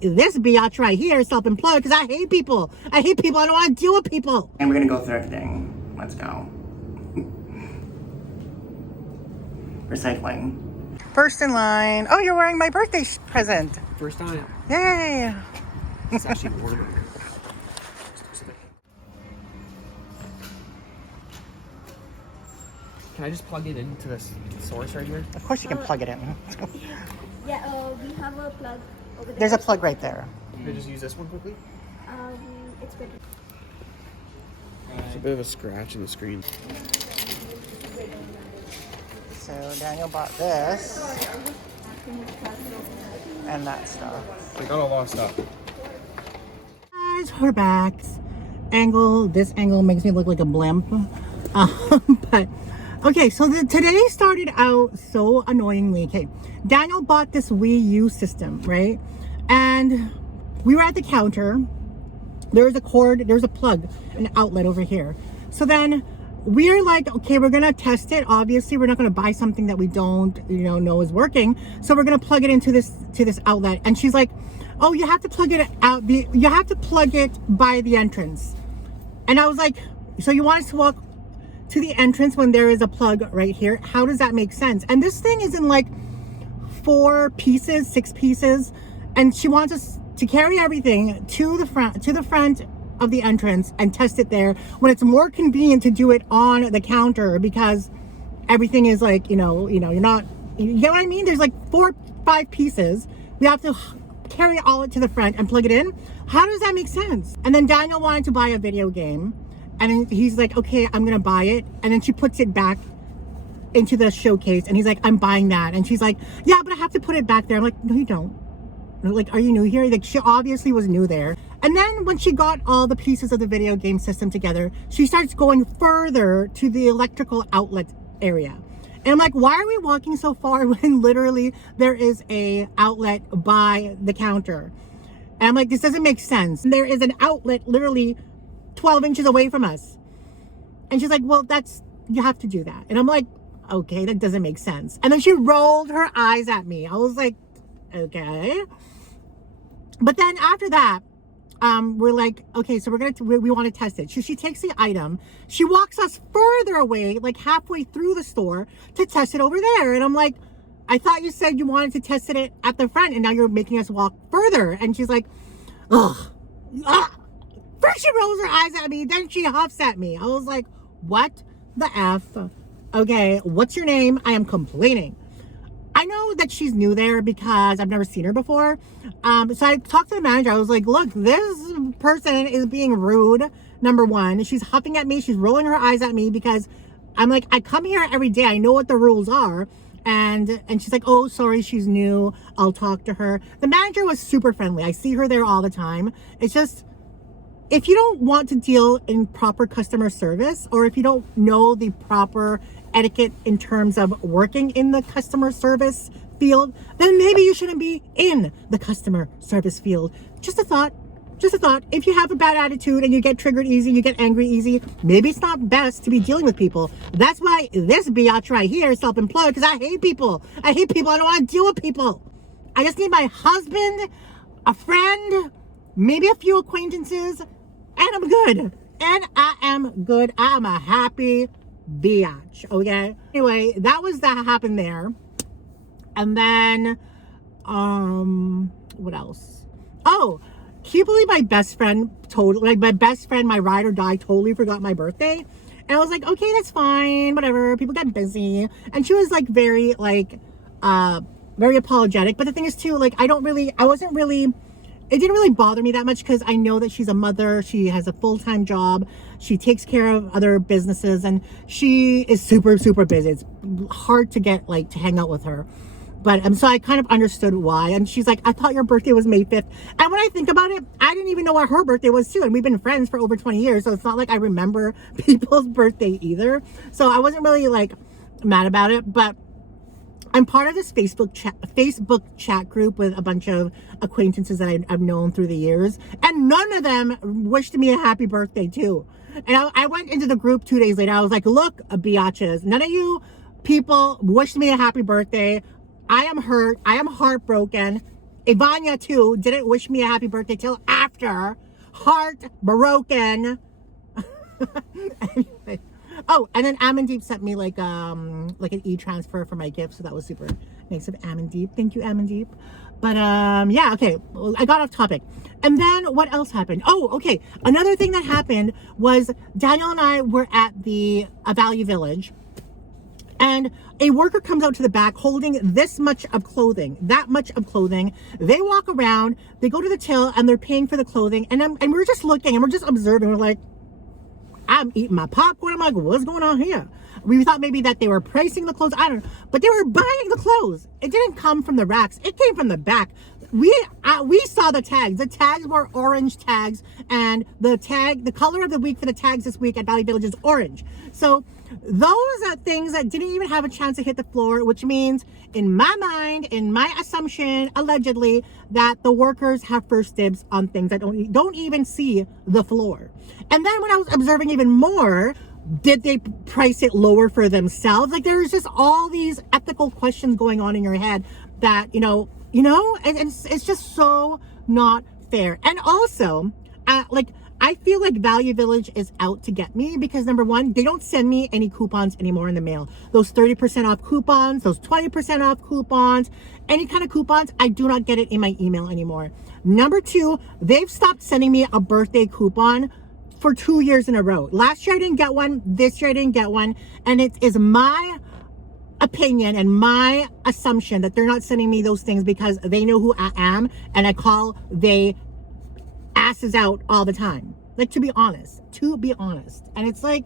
This biatch right here is self-employed because I hate people. I hate people. I don't want to deal with people. And we're gonna go thrifting. Let's go. Recycling. First in line. Oh, you're wearing my birthday present. First time. Yay. It's actually warmer. Can I just plug it into this source right here? Of course you can plug it in. Yeah, we have a plug over there. There's a plug right there. Can I just use this one quickly? It's better. There's a bit of a scratch in the screen. So Daniel bought this and that stuff. I got a lot of stuff. Guys, we're back. This angle makes me look like a blimp. But okay, so today started out so annoyingly. Okay, Daniel bought this Wii U system, right? And we were at the counter. There's a cord, there's a plug, an outlet over here. So then we're like, okay, we're gonna test it. Obviously, we're not gonna buy something that we don't, know is working. So we're gonna plug it into this outlet. And she's like, oh, you have to plug it out. You have to plug it by the entrance. And I was like, so you want us to walk to the entrance when there is a plug right here? How does that make sense? And this thing is in like 6 pieces, and she wants us to carry everything to the front of the entrance and test it there when it's more convenient to do it on the counter, because everything is like, you're not, you get what I mean? There's like 4 or 5 pieces. We have to carry all it to the front and plug it in. How does that make sense? And then Daniel wanted to buy a video game, and he's like, okay, I'm gonna buy it. And then she puts it back into the showcase, and he's like, I'm buying that. And she's like, yeah, but I have to put it back there. I'm like, no, you don't. Like, are you new here? Like, she obviously was new there. And then when she got all the pieces of the video game system together, she starts going further to the electrical outlet area. And I'm like, why are we walking so far when literally there is a outlet by the counter? And I'm like, this doesn't make sense. And there is an outlet literally 12 inches away from us. And she's like, well, you have to do that. And I'm like, okay, that doesn't make sense. And then she rolled her eyes at me. I was like, okay. But then after that, we're like, okay, so we want to test it. She takes the item, she walks us further away, like halfway through the store, to test it over there. And I'm like, I thought you said you wanted to test it at the front, and now you're making us walk further. And she's like, ugh. First she rolls her eyes at me, then she huffs at me. I was like, what the F? Okay, what's your name? I am complaining. I know that she's new there because I've never seen her before. So I talked to the manager. I was like, look, this person is being rude, number one. She's huffing at me. She's rolling her eyes at me because I'm like, I come here every day. I know what the rules are. And she's like, oh, sorry, she's new. I'll talk to her. The manager was super friendly. I see her there all the time. It's just, if you don't want to deal in proper customer service, or if you don't know the proper etiquette in terms of working in the customer service field, then maybe you shouldn't be in the customer service field. Just a thought. If you have a bad attitude and you get triggered easy, you get angry easy, maybe it's not best to be dealing with people. That's why this biatch right here is self-employed, because I hate people. I don't want to deal with people. I just need my husband, a friend, maybe a few acquaintances, and I'm good. I am a happy biatch, okay? Anyway, that happened there. And then, what else? Oh, can you believe my best friend, my ride or die, totally forgot my birthday? And I was like, okay, that's fine, whatever, people get busy. And she was like very apologetic. But the thing is too, like, it didn't really bother me that much, because I know that she's a mother. She has a full-time job. She takes care of other businesses, and she is super, super busy. It's hard to get to hang out with her. But so I kind of understood why. And she's like, I thought your birthday was May 5th. And when I think about it, I didn't even know what her birthday was too. And we've been friends for over 20 years. So it's not like I remember people's birthday either. So I wasn't really mad about it. But I'm part of this Facebook chat group with a bunch of acquaintances that I've known through the years. And none of them wished me a happy birthday too. And I went into the group 2 days later. I was like, look, biatches, none of you people wished me a happy birthday. I am hurt. I am heartbroken. Ivania too didn't wish me a happy birthday till after. Heartbroken. Anyway. Oh, and then Amandeep sent me like an e-transfer for my gift, so that was super nice of Amandeep. Thank you, Amandeep. But yeah, okay, well, I got off topic. And then what else happened? Oh, okay, another thing that happened was Daniel and I were at the Value Village, and a worker comes out to the back holding this much of clothing, that much of clothing. They walk around, they go to the till, and they're paying for the clothing. And we're just looking, and we're just observing. We're like, I'm eating my popcorn. I'm like, what's going on here? We thought maybe that they were pricing the clothes. I don't know. But they were buying the clothes. It didn't come from the racks. It came from the back. We saw the tags. The tags were orange tags. And the color of the week for the tags this week at Valley Village is orange. So those are things that didn't even have a chance to hit the floor, which means in my mind, in my assumption, allegedly, that the workers have first dibs on things that don't even see the floor. And then when I was observing even more, did they price it lower for themselves? Like, there's just all these ethical questions going on in your head that, and it's just so not fair. And also, I feel like Value Village is out to get me because, number one, they don't send me any coupons anymore in the mail. Those 30% off coupons, those 20% off coupons, any kind of coupons, I do not get it in my email anymore. Number two, they've stopped sending me a birthday coupon for 2 years in a row. Last year I didn't get one. This year I didn't get one. And it is my opinion and my assumption that they're not sending me those things because they know who I am, and I call they asses out all the time. Like, to be honest. And it's like,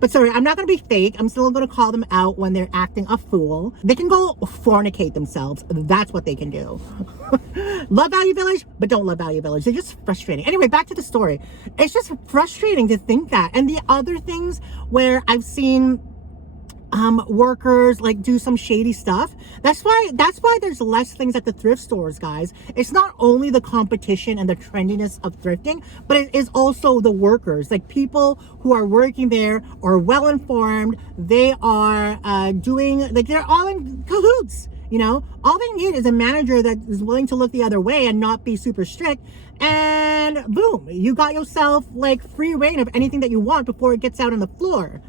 but sorry, I'm not going to be fake. I'm still going to call them out when they're acting a fool. They can go fornicate themselves. That's what they can do. Love Value Village, but don't love Value Village. They're just frustrating. Anyway, back to the story. It's just frustrating to think that. And the other things where I've seen workers like do some shady stuff. That's why there's less things at the thrift stores, guys. It's not only the competition and the trendiness of thrifting, but it is also the workers. Like, people who are working there are well informed. They are doing, like, they're all in cahoots. All they need is a manager that is willing to look the other way and not be super strict, and boom, you got yourself like free reign of anything that you want before it gets out on the floor.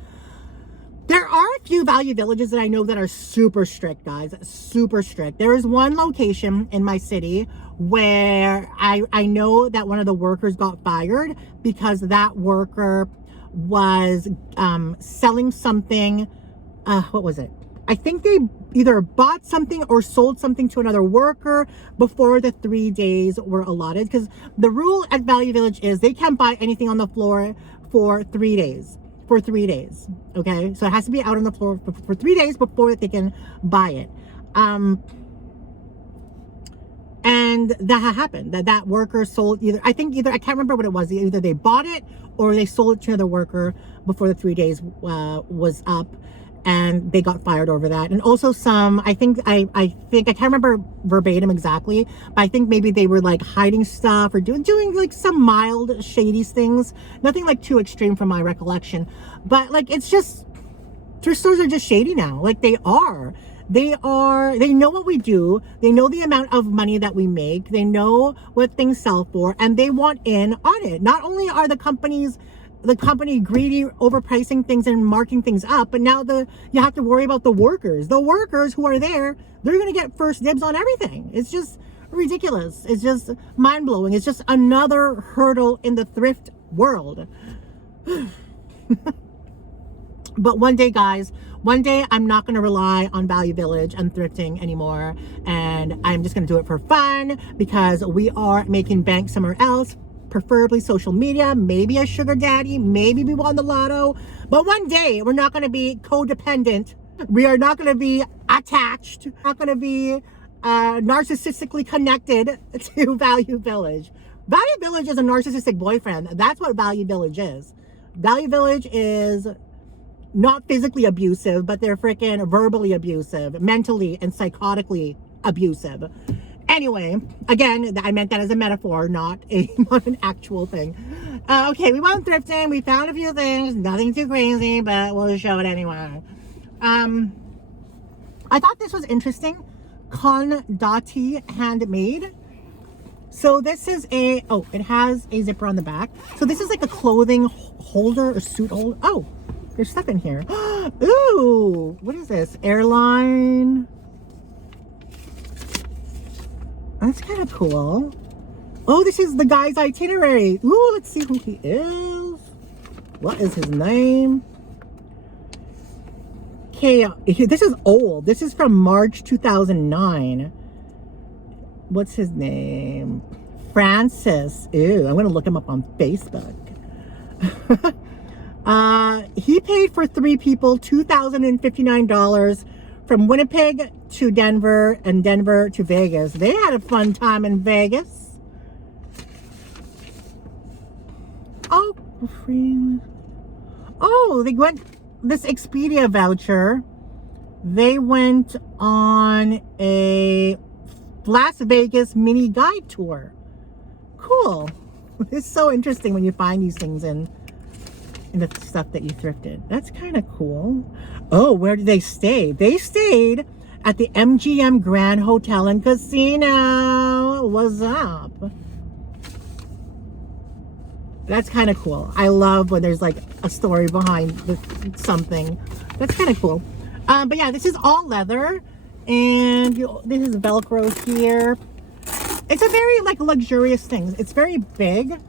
There are a few Value Villages that I know that are super strict, guys. Super strict. There is one location in my city where I know that one of the workers got fired because that worker was selling something. What was it? I think they either bought something or sold something to another worker before the 3 days were allotted. Because the rule at Value Village is they can't buy anything on the floor for 3 days. Okay, so it has to be out on the floor for 3 days before they can buy it. And that happened. That worker sold I can't remember what it was. Either they bought it or they sold it to another worker before the 3 days was up, and they got fired over that. And also I can't remember verbatim exactly, but I think maybe they were like hiding stuff or doing like some mild shady things. Nothing like too extreme from my recollection, but like, it's just, thrift stores are just shady now. Like, they know what we do. They know the amount of money that we make. They know what things sell for, and they want in on it. Not only are the company greedy, overpricing things and marking things up, but now you have to worry about the workers. The workers who are there, they're going to get first dibs on everything. It's just ridiculous. It's just mind-blowing. It's just another hurdle in the thrift world. But one day, guys, I'm not going to rely on Value Village and thrifting anymore, and I'm just going to do it for fun because we are making bank somewhere else. Preferably social media, maybe a sugar daddy, maybe we won the lotto. But one day, we're not going to be codependent. We are not going to be attached. Not going to be narcissistically connected to Value Village. Value Village is a narcissistic boyfriend. That's what Value Village is. Value Village is not physically abusive, but they're freaking verbally abusive, mentally and psychotically abusive. Anyway, again, I meant that as a metaphor, not an actual thing. Okay, we went thrifting. We found a few things. Nothing too crazy, but we'll show it anyway. I thought this was interesting Condati handmade. So this is it has a zipper on the back. So this is like a clothing holder or suit holder. Oh, there's stuff in here. Ooh, what is this? Airline. That's kind of cool. Oh, this is the guy's itinerary. Ooh, let's see who he is. What is his name? Okay, this is old. This is from March 2009. What's his name? Francis. Ew, I'm gonna look him up on Facebook. He paid for 3 people $2,059 from Winnipeg to Denver and Denver to Vegas. They had a fun time in Vegas. Oh, free. Oh, they went this Expedia voucher. They went on a Las Vegas mini guide tour. Cool. It's so interesting when you find these things in the stuff that you thrifted. That's kind of cool. Oh, where did they stay? They stayed at the MGM Grand Hotel and Casino. What's up? That's kind of cool. I love when there's like a story behind something. That's kind of cool. But yeah, this is all leather. And this is Velcro here. It's a very like luxurious thing. It's very big.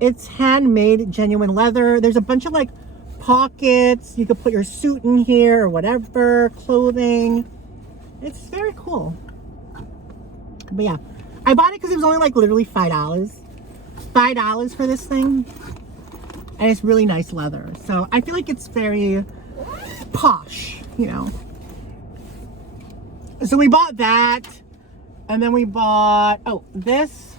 It's handmade, genuine leather. There's a bunch of like pockets. You could put your suit in here or whatever, clothing. It's very cool. But yeah, I bought it because it was only like literally $5. $5 for this thing. And it's really nice leather. So I feel like it's very posh, you know. So we bought that. And then we bought, this.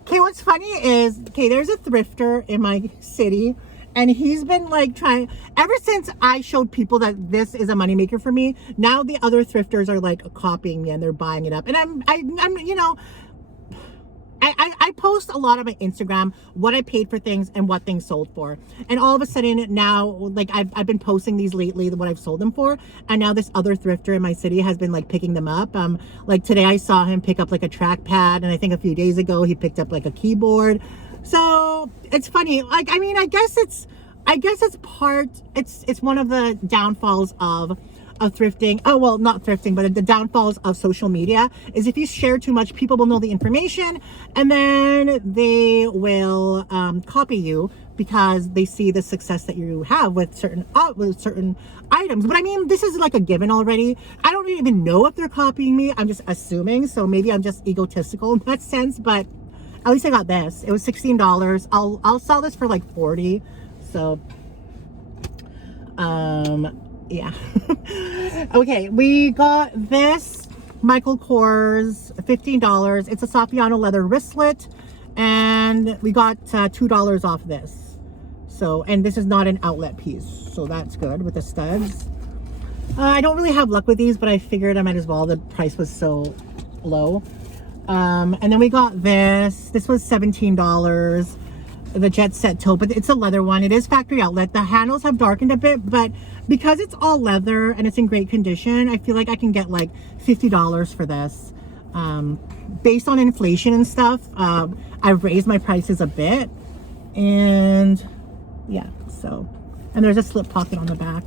Okay, what's funny is, there's a thrifter in my city, and he's been like trying, ever since I showed people that this is a moneymaker for me, now the other thrifters are like copying me and they're buying it up. And I'm you know, I post a lot on my Instagram what I paid for things and what things sold for. And all of a sudden now, like I've been posting these lately, what I've sold them for. And now this other thrifter in my city has been like picking them up. Like today I saw him pick up like a trackpad, and I think a few days ago he picked up like a keyboard. So it's funny. Like, I mean, I guess it's one of the downfalls of thrifting. Oh, well, not thrifting, but the downfalls of social media is if you share too much, people will know the information and then they will copy you because they see the success that you have with certain items. But I mean, this is like a given already. I don't even know if they're copying me. I'm just assuming. So maybe I'm just egotistical in that sense, but at least I got this. It was $16. I'll sell this for like $40. So, yeah. Okay, we got this Michael Kors, $15. It's a Saffiano leather wristlet, and we got $2 off this. So, and this is not an outlet piece, so that's good with the studs. I don't really have luck with these, but I figured I might as well. The price was so low. And then we got this. This was $17. The Jet Set toe, but it's a leather one. It is factory outlet. The handles have darkened a bit, but because it's all leather and it's in great condition, I feel like I can get like $50 for this. Based on inflation and stuff, I've raised my prices a bit, and yeah, so, and there's a slip pocket on the back.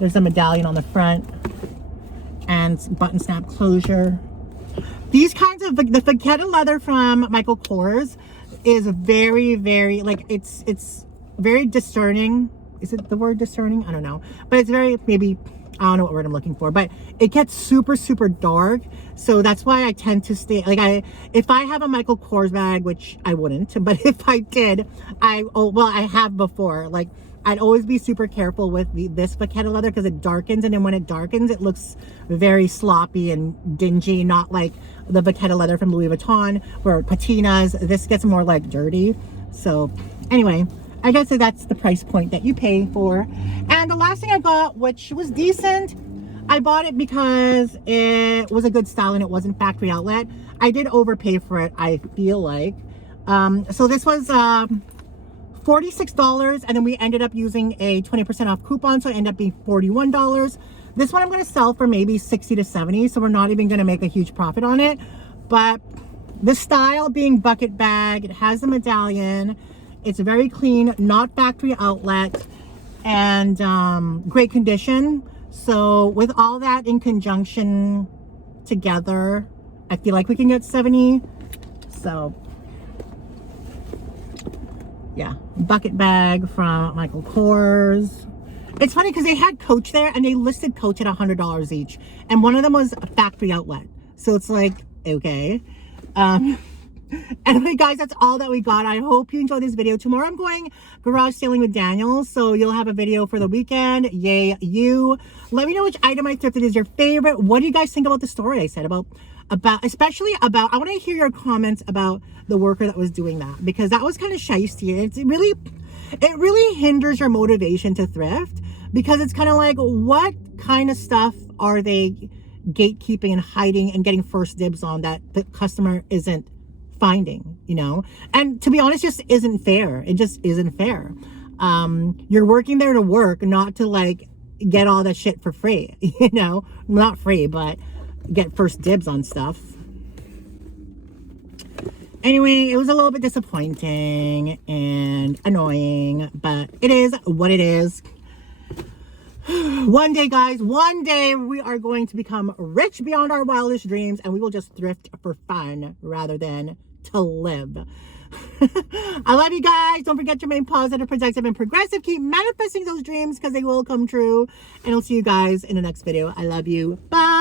There's a medallion on the front and button snap closure. These kinds of, the Vachetta leather from Michael Kors is very, very, like, it's very discerning. Is it the word discerning? I don't know. But it's very, maybe, I don't know what word I'm looking for, but it gets super, super dark. So that's why I tend to stay, like, if I have a Michael Kors bag, which I wouldn't, but if I did, I have before, like, I'd always be super careful with this Vachetta leather because it darkens, and then when it darkens, it looks very sloppy and dingy, not like the Vachetta leather from Louis Vuitton where patinas, this gets more like dirty. So anyway, I guess that's the price point that you pay for. And the last thing I got, which was decent, I bought it because it was a good style and it wasn't factory outlet. I did overpay for it, I feel like. So this was $46, and then we ended up using a 20% off coupon, so it ended up being $41. This one I'm going to sell for maybe 60 to 70, so we're not even going to make a huge profit on it. But the style being bucket bag, it has the medallion, it's very clean, not factory outlet, and great condition. So with all that in conjunction together, I feel like we can get 70. So yeah, bucket bag from Michael Kors. It's funny because they had Coach there and they listed Coach at $100 each, and one of them was a factory outlet. So it's like, okay. Anyway, guys, that's all that we got. I hope you enjoyed this video. Tomorrow I'm going garage sailing with Daniel, so you'll have a video for the weekend. Yay, you. Let me know which item I thrifted is your favorite. What do you guys think about the story I said about especially about, I want to hear your comments about the worker that was doing that, because that was kind of shysty. It really hinders your motivation to thrift, because it's kind of like, what kind of stuff are they gatekeeping and hiding and getting first dibs on that the customer isn't finding, you know? And to be honest, just isn't fair. It just isn't fair. You're working there to work, not to like get all that shit for free, you know? Not free, but get first dibs on stuff. Anyway, it was a little bit disappointing and annoying, but it is what it is. One day, guys, one day we are going to become rich beyond our wildest dreams, and we will just thrift for fun rather than to live. I love you guys. Don't forget to remain positive, productive, and progressive. Keep manifesting those dreams because they will come true. And I'll see you guys in the next video. I love you. Bye.